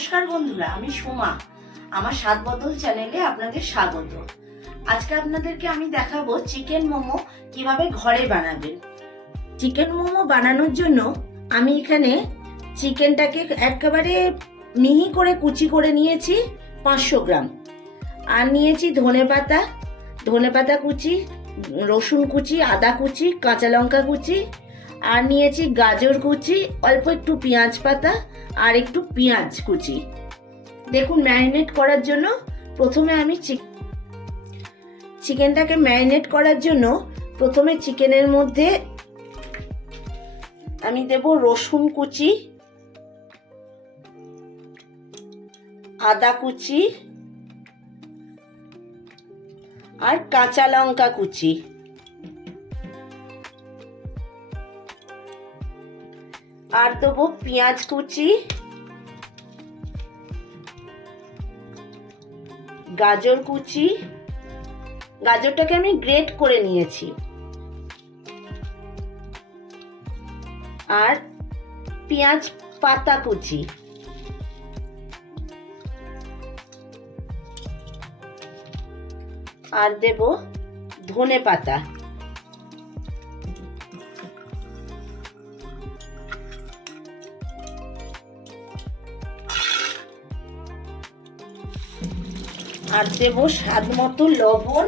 নমস্কার বন্ধুরা, আমি সোমা। আমার স্বাদ বদল চ্যানেলে আপনাদের স্বাগত। আজকে আপনাদেরকে আমি দেখাবো চিকেন মোমো কিভাবে ঘরে বানাবেন। চিকেন মোমো বানানোর জন্য আমি এখানে চিকেনটাকে একেবারে মিহি করে কুচি করে নিয়েছি 500 গ্রাম। আর নিয়েছি ধনেপাতা কুচি, রসুন কুচি, আদা কুচি, কাঁচা লঙ্কা কুচি, আর নিয়েছি গাজর কুচি, অল্প একটু পেঁয়াজ পাতা আর একটু পেঁয়াজ কুচি। দেখুন, ম্যারিনেট করার জন্য প্রথমে আমি চিকেনটাকে ম্যারিনেট করার জন্য প্রথমে চিকেনের মধ্যে আমি দেব রসুন কুচি, আদা কুচি আর কাঁচা লঙ্কা কুচি। আর দেবো পেঁয়াজ কুচি, গাজর কুচি, গাজরটাকে আমি গ্রেট করে নিয়েছি, আর পেঁয়াজ পাতা কুচি, আর দেব ধনে পাতা। আর দেব স্বাদ মতো লবণ,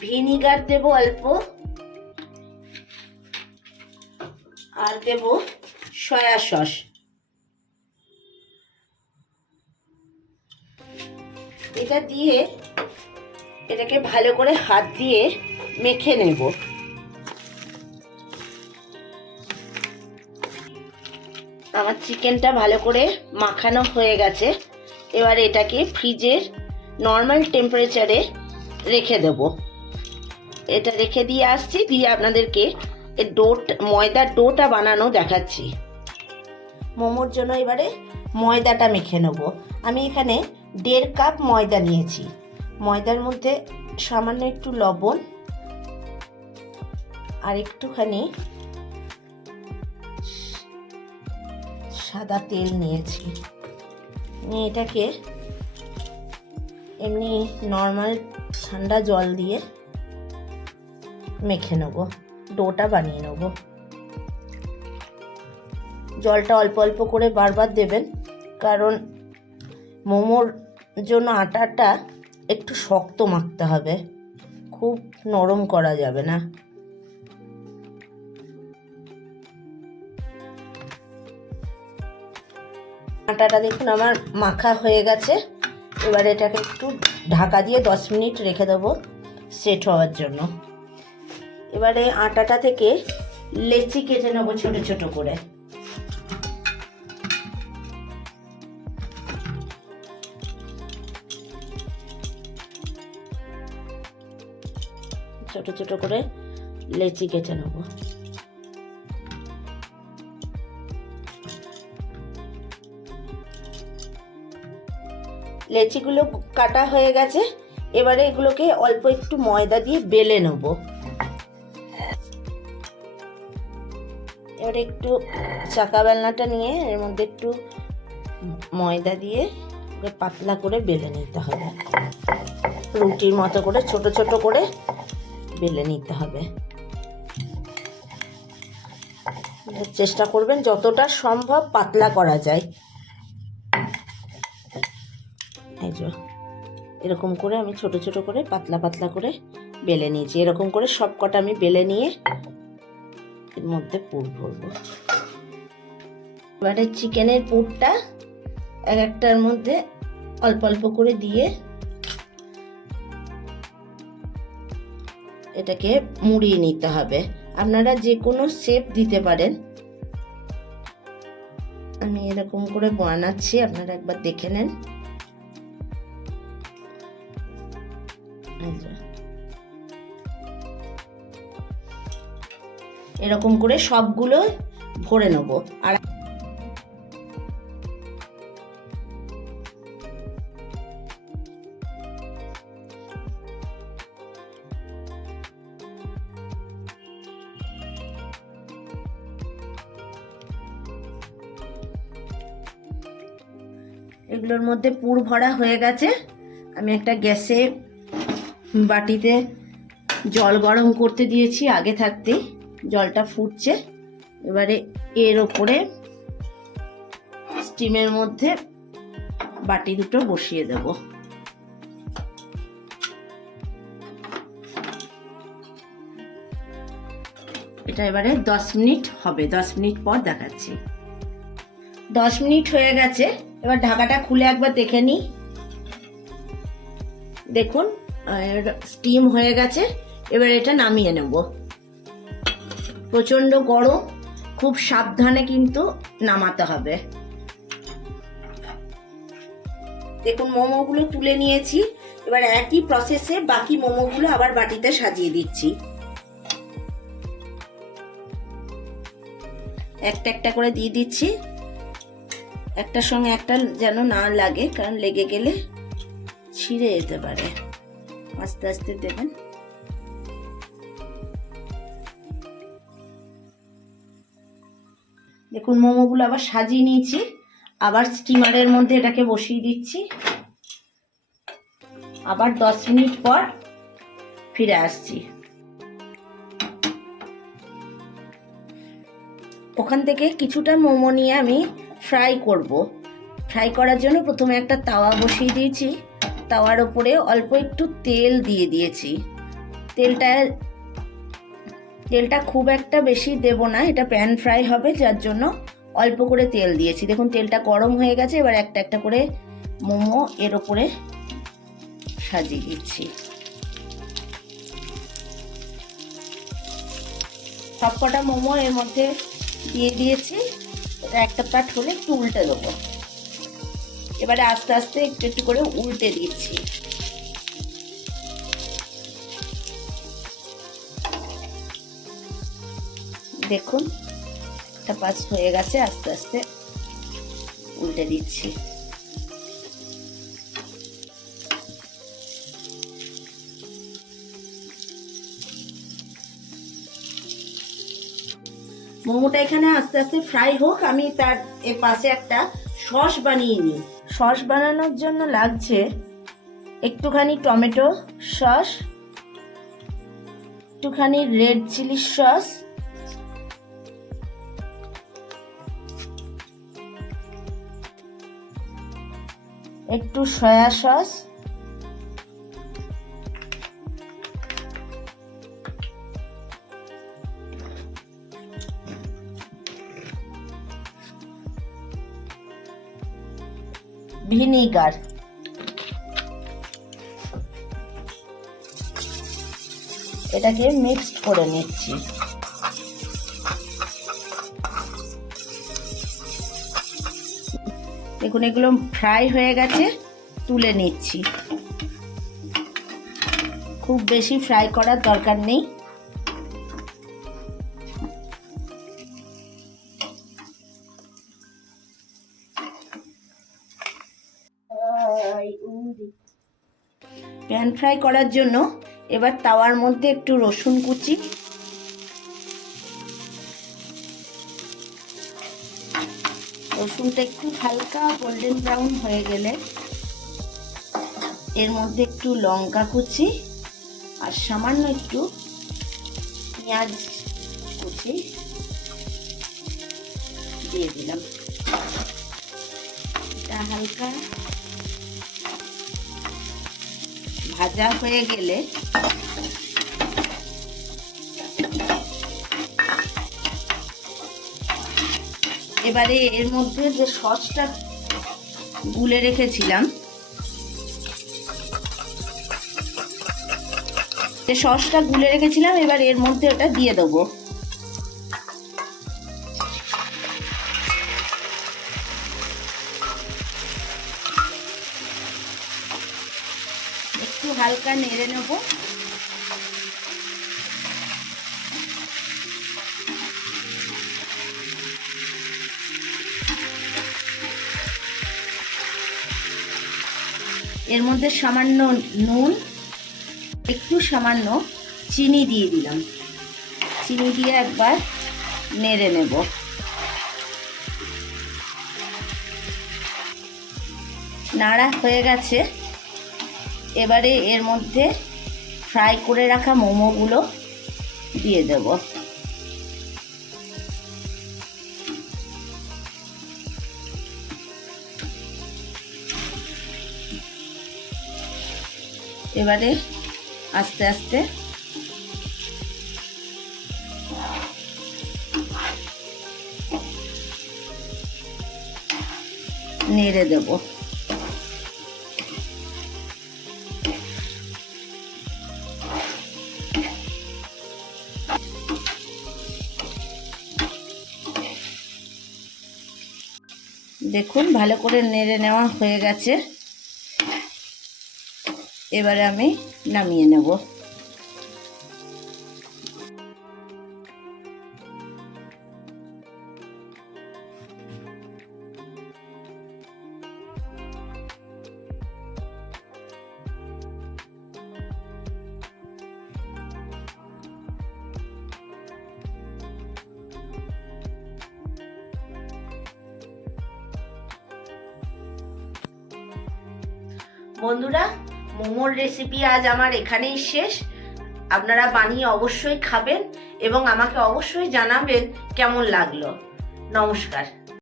ভিনিগার দেব অল্প, আর দেব সয়া সস। এটা দিয়ে এটাকে ভালো করে হাত দিয়ে মেখে নেব। আমার চিকেনটা ভালো করে মাখানো হয়ে গেছে। এবার এটাকে ফ্রিজের নর্মাল টেম্পারেচারে রেখে দেব। এটা রেখে দিয়ে আসছি, দিয়ে আপনাদেরকে ময়দার ডোটা বানানো দেখাচ্ছি। মোমোর জন্য এবারে ময়দাটা মেখে নেব। আমি এখানে 1.5 কাপ ময়দা নিয়েছি। ময়দার মধ্যে সামান্য একটু লবণ আর একটুখানি সাদা তেল নিয়েছি। এটাকে এমনি নর্মাল ঠান্ডা জল দিয়ে মেখে নেব, ডোটা বানিয়ে নেব। জলটা অল্প অল্প করে বারবার দেবেন, কারণ মোমোর জন্য আটাটা একটু শক্ত মাখতে হবে, খুব নরম করা যাবে না। আটাটা দেখুন আমার মাখা হয়ে গেছে। এবার এটাকে একটু ঢাকা দিয়ে 10 মিনিট রেখে দেবো সেট হওয়ার জন্য। এবারে আটাটা থেকে লেচি কেটে নেবো ছোট ছোট করে। ছোট ছোট করে লেচি কেটে নেব। লেচিগুলো কাটা হয়ে গেছে। এবারে এগুলোকে অল্প একটু ময়দা দিয়ে বেলে নেব। এবারে একটু চাকা বেলনাটা নিয়ে এর মধ্যে একটু ময়দা দিয়ে পাতলা করে বেলে নিতে হবে। রুটির মতো করে ছোট ছোট করে বেলে নিতে হবে। চেষ্টা করবেন যতটা সম্ভব পাতলা করা যায়। এই যে এরকম করে আমি ছোট ছোট করে পাতলা পাতলা করে বেলে নিয়েছি। এরকম করে সব কটা আমি বেলে নিয়ে এর মধ্যে পুর ভরব। এবারে চিকেনের পুরটা এক একটার মধ্যে অল্প অল্প করে দিয়ে এটাকে মুড়িয়ে নিতে হবে। আপনারা যে কোনো শেপ দিতে পারেন। আমি এরকম করে বানাচ্ছি, আপনারা একবার দেখে নেন। এরকম করে সবগুলো ভরে নেব। আর এগুলোর মধ্যে পুর ভরা হয়ে গেছে। আমি একটা গ্যাসে বাটিতে জল গরম করতে দিয়েছি আগে থাকতেই। জলটা ফুটছে, এবারে এর ওপরে স্টিমের মধ্যে বাটি দুটো বসিয়ে দেব। এটা এবারে 10 মিনিট হবে। 10 মিনিট পর দেখাচ্ছি। 10 মিনিট হয়ে গেছে। এবার ঢাকাটা খুলে একবার দেখে নিই। দেখুন স্টিম হয়ে গেছে। এবার এটা নামিয়ে নেব। প্রচন্ড গরম, খুব সাবধানে কিন্তু নামাতে হবে। দেখুন মোমোগুলো তুলে নিয়েছি। এবার একই প্রসেসে বাকি মোমোগুলো আবার বাটিতে সাজিয়ে দিচ্ছি। একটা একটা করে দিয়ে দিচ্ছি। একটার সঙ্গে একটা যেন না লাগে, কারণ লেগে গেলে ছিঁড়ে যেতে পারে। আস্তে আস্তে দেবেন। দেখুন মোমোগুলো আবার সাজিয়ে নিয়েছি। আবার স্টিমারের মধ্যে এটাকে বসিয়ে দিচ্ছি। আবার 10 মিনিট পর ফিরে আসছি। ওখান থেকে কিছুটা মোমো নিয়ে আমি ফ্রাই করব। ফ্রাই করার জন্য প্রথমে একটা তাওয়া বসিয়ে দিয়েছি। তাওয়ার উপরে অল্প একটু তেল দিয়ে দিয়েছি। তেলটা খুব একটা বেশি দেব না, এটা প্যান ফ্রাই হবে, যার জন্য অল্প করে তেল দিয়েছি। দেখুন তেলটা গরম হয়ে গেছে। এবার একটা একটা করে মোমো এর উপরে সাজিয়ে দিচ্ছি। সবকটা মোমো এর মধ্যে দিয়ে দিয়েছি। এটা একটা পাট হলে একটু উল্টে দেবো। এবারে আস্তে আস্তে একটু একটু করে উল্টে দিচ্ছি। দেখুন একটা পাঁচ হয়ে গেছে। আস্তে আস্তে উল্টে দিচ্ছি। মোমোটা এখানে আস্তে আস্তে ফ্রাই হোক, আমি তার এর পাশে একটা সস বানিয়ে নিই। সস বানানোর জন্য লাগছে একটুখানি টমেটো সস, একটুখানি রেড চিলি সস, একটু সয়া সস, ভিনিগার, এটাকে মিক্সড করে নিচ্ছি। দেখুন এগুলো ফ্রাই হয়ে গেছে, তুলে নিচ্ছি। খুব বেশি ফ্রাই করার দরকার নেই। প্যান ফ্রাই করার জন্য এবার তাওয়ার মধ্যে একটু রসুন কুচি, রসুনটা একটু হালকা গোল্ডেন ব্রাউন হয়ে গেলে এর মধ্যে একটু লঙ্কা কুচি আর সামান্য একটু পেঁয়াজ কুচি দিয়ে দিলাম। এটা হালকা ভাজা হয়ে গেলে এবারে এর মধ্যে যে সসটা গুলে রেখেছিলাম, এবার এর মধ্যে ওটা দিয়ে দেবো। একটু হালকা নেড়ে নেব। এর মধ্যে সামান্য নুন, একটু সামান্য চিনি দিয়ে দিলাম। চিনি দিয়ে একবার নেড়ে নেব। নাড়া হয়ে গেছে। এবারে এর মধ্যে ফ্রাই করে রাখা মোমোগুলো দিয়ে দেব। এবারে আস্তে আস্তে নেড়ে দেব। দেখুন ভালো করে নেড়ে নেওয়া হয়ে গেছে। এবারে আমি নামিয়ে নেব। বন্ধুরা, মোমোর রেসিপি আজ আমার এখানেই শেষ। আপনারা বানিয়ে অবশ্যই খাবেন এবং আমাকে অবশ্যই জানাবেন কেমন লাগলো। নমস্কার।